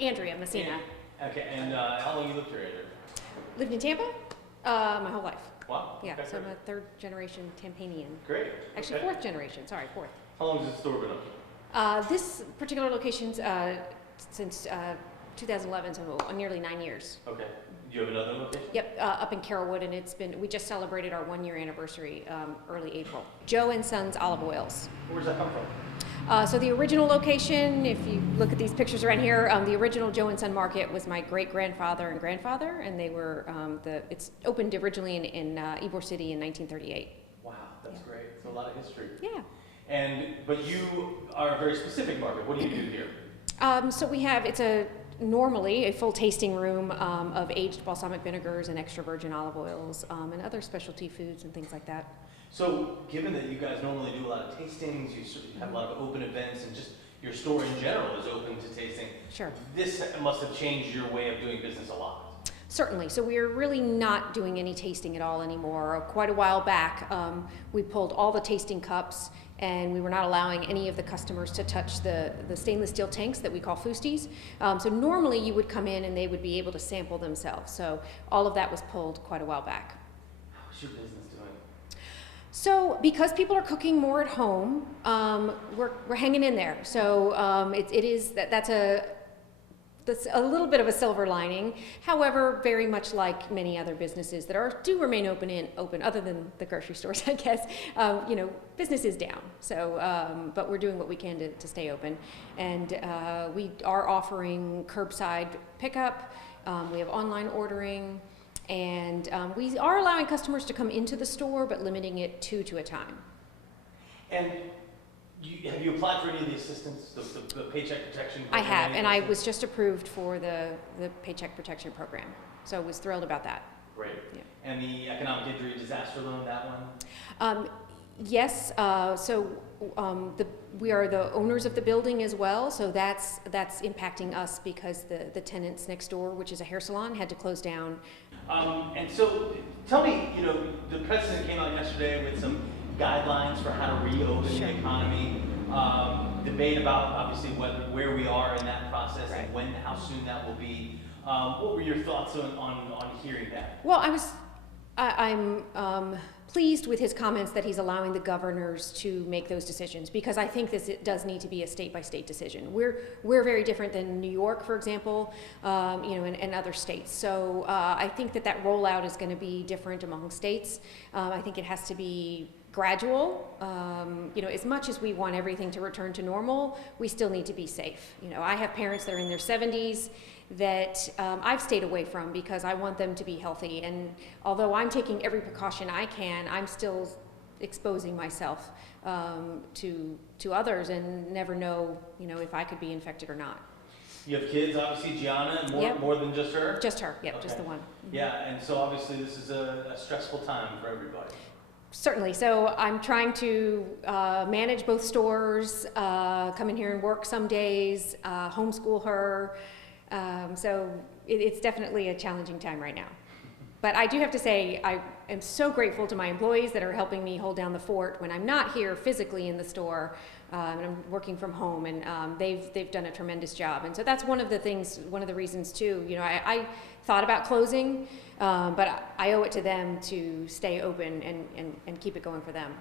Andrea Messina. Okay, and how long you lived here, Andrea? Lived in Tampa my whole life. Wow. Yeah, okay, so I'm great. a third generation Tampanian. Great. Actually, okay. fourth generation, sorry, fourth. How long has the store been open? This particular location's since 2011, so nearly 9 years. Okay. Do you have another location? Yep, up in Carrollwood, and we just celebrated our 1 year anniversary early April. Joe and Sons Olive Oils. Where's that come from? So the original location, if you look at these pictures around here, the original Joe and Son Market was my great-grandfather and grandfather, and they were, it's opened originally in Ybor City in 1938. Wow, that's great. So a lot of history. Yeah. But you are a very specific market. What do you do here? So we have, normally a full tasting room of aged balsamic vinegars and extra virgin olive oils and other specialty foods and things like that. So, given that you guys normally do a lot of tastings, you have a lot of open events, and just your store in general is open to tasting. Sure. This must have changed your way of doing business a lot. Certainly. So we're really not doing any tasting at all anymore. Quite a while back, we pulled all the tasting cups, and we were not allowing any of the customers to touch the stainless steel tanks that we call foosties. So normally you would come in and they would be able to sample themselves. So all of that was pulled quite a while back. How's your business doing? So because people are cooking more at home, we're hanging in there. So that's a little bit of a silver lining. However, very much like many other businesses that do remain open, other than the grocery stores, I guess. Business is down. So, but we're doing what we can to stay open, and we are offering curbside pickup. We have online ordering. And we are allowing customers to come into the store, but limiting it two at a time. And have you applied for any of the assistance, the Paycheck Protection Program? I have, and I was just approved for the Paycheck Protection Program, so I was thrilled about that. Great. Yeah. And the Economic Injury Disaster Loan, that one? Yes. We are the owners of the building as well, so that's impacting us because the tenants next door, which is a hair salon, had to close down. And so, tell me, the president came out yesterday with some guidelines for how to reopen Sure. the economy. Debate about obviously where we are in that process, Right. and how soon that will be. What were your thoughts on hearing that? Well, I'm pleased with his comments that he's allowing the governors to make those decisions, because I think it does need to be a state-by-state decision. We're very different than New York, for example, and other states. So I think that rollout is going to be different among states. I think it has to be gradual. As much as we want everything to return to normal, we still need to be safe. I have parents that are in their 70s that I've stayed away from because I want them to be healthy. And although I'm taking every precaution I can, I'm still exposing myself to others, and never know, if I could be infected or not. You have kids, obviously, Gianna, Yep. more than just her? Just her, yep, Okay. just the one. Yeah, and so obviously this is a stressful time for everybody. Certainly. So I'm trying to manage both stores, come in here and work some days, homeschool her. So it's definitely a challenging time right now. But I do have to say, I am so grateful to my employees that are helping me hold down the fort when I'm not here physically in the store, and I'm working from home, and they've done a tremendous job. And so that's one of the reasons too. I thought about closing, but I owe it to them to stay open and keep it going for them.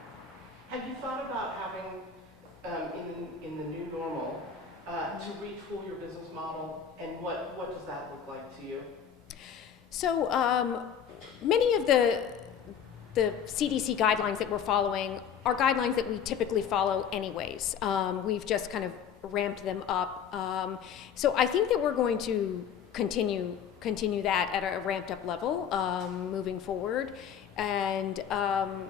Have you thought about having, in the new normal, to retool your business model, and what does that look like to you? So many of the CDC guidelines that we're following are guidelines that we typically follow anyways. We've just kind of ramped them up. So I think that we're going to continue that at a ramped up level moving forward. And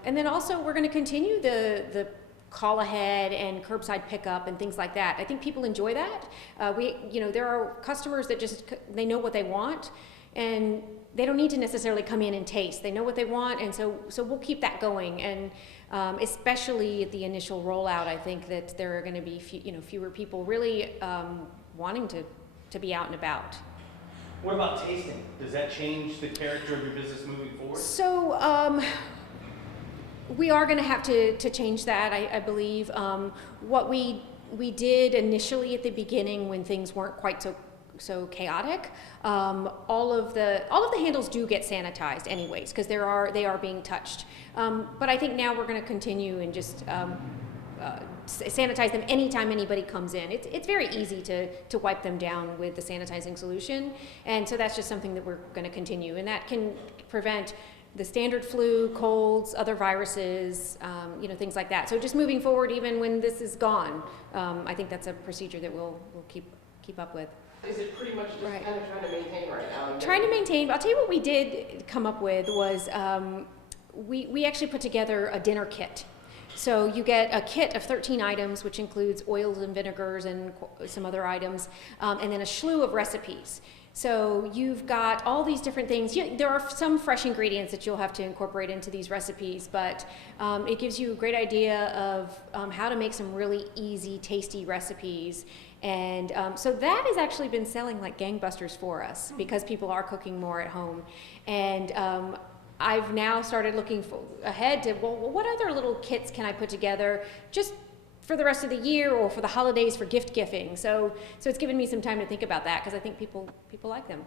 then also we're going to continue the call ahead and curbside pickup and things like that. I think people enjoy that. There are customers that they know what they want, and they don't need to necessarily come in and taste. They know what they want, and so we'll keep that going. And especially at the initial rollout, I think that there are going to be fewer people really wanting to be out and about. What about tasting? Does that change the character of your business moving forward? So we are going to have to change that, I believe. What we did initially at the beginning, when things weren't quite so chaotic. All of the handles do get sanitized anyways, because they are being touched. But I think now we're going to continue and just sanitize them anytime anybody comes in. It's very easy to wipe them down with the sanitizing solution, and so that's just something that we're going to continue, and that can prevent the standard flu, colds, other viruses, things like that. So just moving forward, even when this is gone, I think that's a procedure that we'll keep up with. Is it pretty much just Right. kind of trying to maintain right now? Trying to maintain. I'll tell you what we did come up with was we actually put together a dinner kit. So you get a kit of 13 items, which includes oils and vinegars and some other items, and then a slew of recipes. So you've got all these different things. There are some fresh ingredients that you'll have to incorporate into these recipes, but it gives you a great idea of how to make some really easy, tasty recipes. And so that has actually been selling like gangbusters for us because people are cooking more at home. And I've now started looking ahead to, well, what other little kits can I put together just for the rest of the year or for the holidays for gift giving. So it's given me some time to think about that because I think people like them.